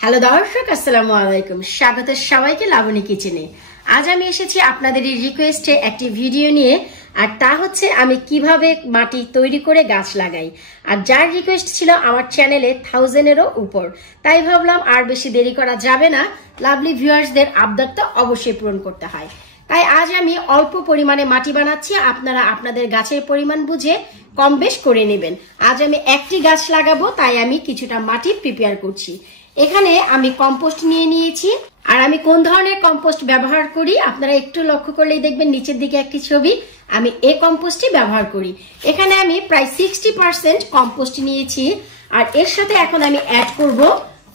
Hello দর্শক, আসসালামু আলাইকুম। স্বাগত সবাইকে লাবণী কিচেনে। আজ আমি এসেছি আপনাদের রিকোয়েস্টে একটি ভিডিও নিয়ে, আর তা হচ্ছে আমি কিভাবে মাটি তৈরি করে গাছ লাগাই। আর যার রিকোয়েস্ট ছিল আমার চ্যানেলে 1000-এরও উপর, তাই ভাবলাম আর বেশি দেরি করা যাবে না, লাভলি ভিউয়ার্সদের আবদার তো অবশ্যই পূরণ করতে হয়। তাই আজ আমি অল্প পরিমাণে মাটি বানাচ্ছি, আপনারা আপনাদের গাছের পরিমাণ বুঝে কম বেশ করে নেবেন। আজ আমি একটি গাছ লাগাবো, তাই আমি কিছুটা মাটি প্রিপেয়ার করছি। এখানে আমি কম্পোস্ট নিয়ে নিয়েছি। আর আমি কোন ধরনের কম্পোস্ট ব্যবহার করি আপনারা একটু লক্ষ্য করলেই দেখবেন নিচের দিকে একটি ছবি, আমি এই কম্পোস্টই ব্যবহার করি। এখানে আমি প্রায় 60% কম্পোস্ট নিয়েছি। আর এর সাথে এখন আমি অ্যাড করব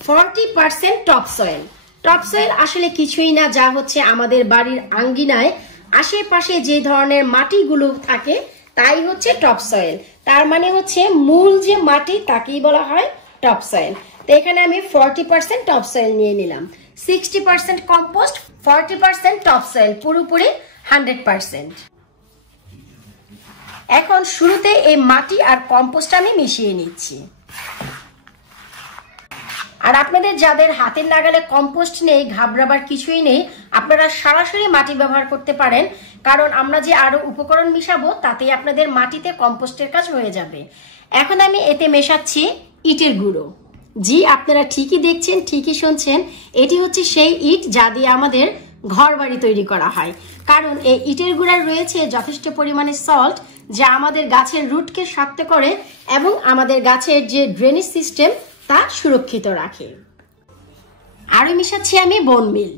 40% টপ সয়েল। টপ সয়েল আসলে কিছুই না, যা হচ্ছে আমাদের বাড়ির আঙ্গিনায় আশেপাশে যে ধরনের মাটিগুলো থাকে তাই হচ্ছে টপ সয়েল। তার মানে হচ্ছে মূল যে মাটি তাকেই বলা হয় টপ সয়েল। তো এখানে আমি 40% টপ সয়েল নিয়ে নিলাম। 60% কম্পোস্ট, 40% টপ সয়েল, পুরোপুরি 100%। এখন শুরুতে এই মাটি আর কম্পোস্ট আমি মিশিয়ে নিচ্ছি। আর আপনাদের যাদের হাতের নাগালে কম্পোস্ট নেই, ঘাবড়াবার কিছুই নেই, আপনারা সরাসরি মাটি ব্যবহার করতে পারেন, কারণ আমরা যে আরো উপকরণ মিশাবো তাতেই আপনাদের মাটিতে কম্পোস্টের কাজ হয়ে যাবে। এখন আমি এতে মেশাচ্ছি ইটের গুঁড়ো। জি, আপনারা ঠিকই দেখছেন, ঠিকই শুনছেন, এটি হচ্ছে সেই ইট যা দিয়ে আমাদের ঘর বাড়ি তৈরি করা হয়। কারণ এই ইটের গুঁড়ার রয়েছে যথেষ্ট পরিমাণে সল্ট, যা আমাদের গাছের রুটকে শক্ত করে এবং আমাদের গাছের যে ড্রেনেজ সিস্টেম তা সুরক্ষিত রাখে। আরো মিশাচ্ছি আমি বোন মিল।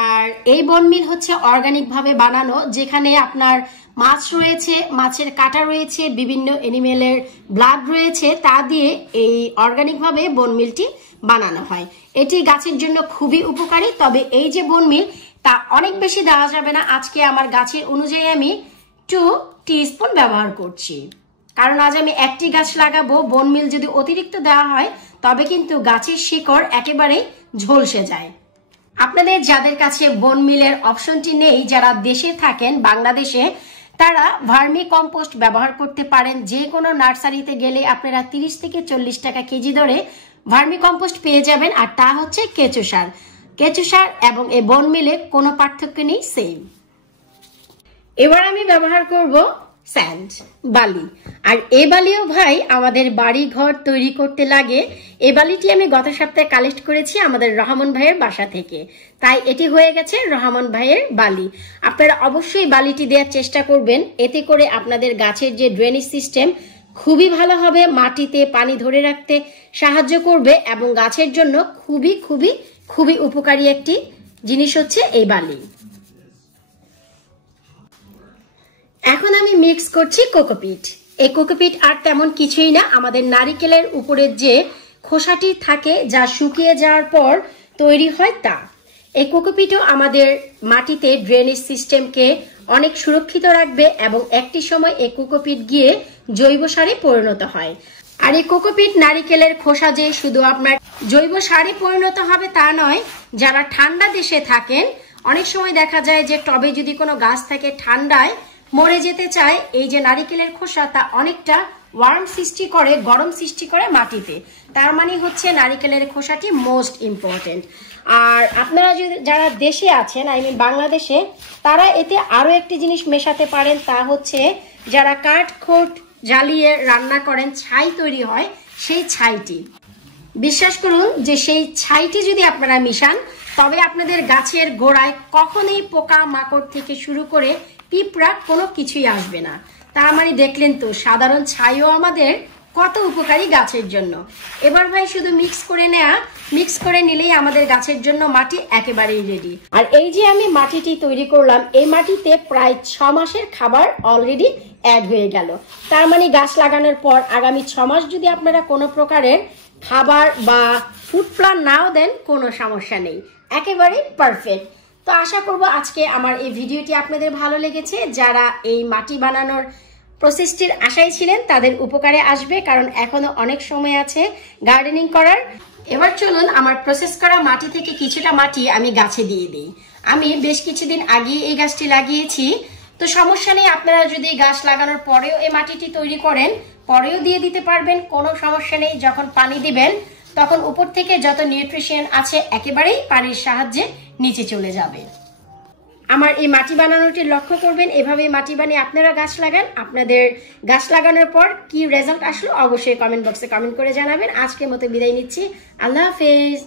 আর এই বোন মিল হচ্ছে অর্গানিক ভাবে বানানো, যেখানে আপনার মাছ রয়েছে, মাছের কাঁটা রয়েছে, বিভিন্ন এনিমেলের ব্লাড রয়েছে, তা দিয়ে এই অর্গানিক ভাবে বোন মিলটি বানানো হয়। এটি গাছের জন্য খুবই উপকারী। তবে এই যে বোন মিল তা অনেক বেশি দেওয়া যাবে না। আজকে আমার গাছের অনুযায়ী আমি 2 টিস্পুন ব্যবহার করছি, কারণ আজ আমি একটি গাছ লাগাবো। বোন মিল যদি অতিরিক্ত দেওয়া হয় তবে কিন্তু গাছের শিকড় একেবারেই ঝলসে যায়। আপনাদের যাদের কাছে বোন মিলের অপশনটি নেই, যারা দেশে থাকেন, বাংলাদেশে, তারা ভার্মি কম্পোস্ট ব্যবহার করতে পারেন। যে কোনো নার্সারিতে গেলে আপনারা 30 থেকে 40 টাকা কেজি দরে ভার্মি কম্পোস্ট পেয়ে যাবেন। আর তা হচ্ছে কেঁচো সার। কেঁচো সার এবং এই বোন মিলে কোনো পার্থক্য নেই, সেম। এবার আমি ব্যবহার করব স্যান্ড, বালি। আর এই বালিও ভাই আমাদের বাড়ি ঘর তৈরি করতে লাগে। এই বালিটি আমি গত সপ্তাহে কালেক্ট করেছি আমাদের রহমান ভাইয়ের বাসা থেকে, তাই এটি হয়ে গেছে রহমান ভাইয়ের বালি। আপনারা অবশ্যই বালিটি দেওয়ার চেষ্টা করবেন, এতে করে আপনাদের গাছের যে ড্রেনেজ সিস্টেম খুবই ভালো হবে, মাটিতে পানি ধরে রাখতে সাহায্য করবে এবং গাছের জন্য খুবই খুবই খুবই উপকারী একটি জিনিস হচ্ছে এই বালি। এখন আমি মিক্স করছি কোকোপিট। এই কোকোপিট আর তেমন কিছুই না, আমাদের নারিকেলের উপরের যে খোসাটি থাকে যা শুকিয়ে যাওয়ার পর তৈরি হয় তা। এই কোকোপিটও আমাদের মাটিতে ড্রেনেজ সিস্টেমকে অনেক সুরক্ষিত রাখবে এবং একটি সময় এই কোকোপিট গিয়ে জৈব সারে পরিণত হয়। আর এই কোকোপিট নারিকেলের খোসা যে শুধু আপনার জৈব সারে পরিণত হবে তা নয়, যারা ঠান্ডা দেশে থাকেন অনেক সময় দেখা যায় যে টবে যদি কোনো গাছ থাকে ঠান্ডায় মরে যেতে চায়, এই যে নারিকেলের খোসা তা অনেকটা ওয়ার্ম সৃষ্টি করে, গরম সৃষ্টি করে মাটিতে। তার মানে হচ্ছে নারিকেলের খোসাটি মোস্ট ইম্পর্টেন্ট। আর আপনারা যদি যারা দেশে আছেন, আই মিন বাংলাদেশে, তারা এতে আরো একটি জিনিস মেশাতে পারেন, তা হচ্ছে যারা কাঠখোট জ্বালিয়ে রান্না করেন, ছাই তৈরি হয়, সেই ছাইটি। বিশ্বাস করুন যে সেই ছাইটি যদি আপনারা মিশান তবে আপনাদের গাছের গোড়ায় কখনোই পোকা মাকড় থেকে শুরু করে পিঁপড়া কোনো কিছুই আসবে না। তার মানে দেখলেন তো সাধারণ ছাইও আমাদের কত উপকারী গাছের জন্য। এবার ভাই শুধু মিক্স করে নিলেই আমাদের গাছের জন্য মাটি একেবারেই রেডি। আর এই যে আমি মাটিটি তৈরি করলাম, এই মাটিতে প্রায় 6 মাসের খাবার অলরেডি অ্যাড হয়ে গেল। তার মানে গাছ লাগানোর পর আগামী 6 মাস যদি আপনারা কোনো প্রকারের খাবার বা ফুড প্ল্যান নাও দেন, কোনো সমস্যা নেই, একেবারেই পারফেক্ট। তো আশা করব আজকে আমার এই ভিডিওটি আপনাদের ভালো লেগেছে। যারা এই মাটি বানানোর প্রসেসটির আশায় ছিলেন তাদের উপকারে আসবে, কারণ এখনো অনেক সময় আছে গার্ডেনিং করার। এবার চলুন আমার প্রসেস করা মাটি থেকে কিছুটা মাটি আমি গাছে দিয়ে দিই। আমি বেশ কিছুদিন আগে এই গাছটি লাগিয়েছি, তো সমস্যা নেই। আপনারা যদি গাছ লাগানোর পরেও এই মাটিটি তৈরি করেন, পরেও দিয়ে দিতে পারবেন, কোনো সমস্যা নেই। যখন পানি দিবেন তখন উপর থেকে যত নিউট্রিশন আছে একেবারেই পানির সাহায্যে নিচে চলে যাবে। আমার এই মাটি বানানোটি লক্ষ্য করবেন, এভাবে মাটি বানিয়ে আপনারা গাছ লাগান। আপনাদের গাছ লাগানোর পর কি রেজাল্ট আসলো অবশ্যই কমেন্ট বক্সে কমেন্ট করে জানাবেন। আজকের মতো বিদায় নিচ্ছি, আল্লাহ হাফেজ।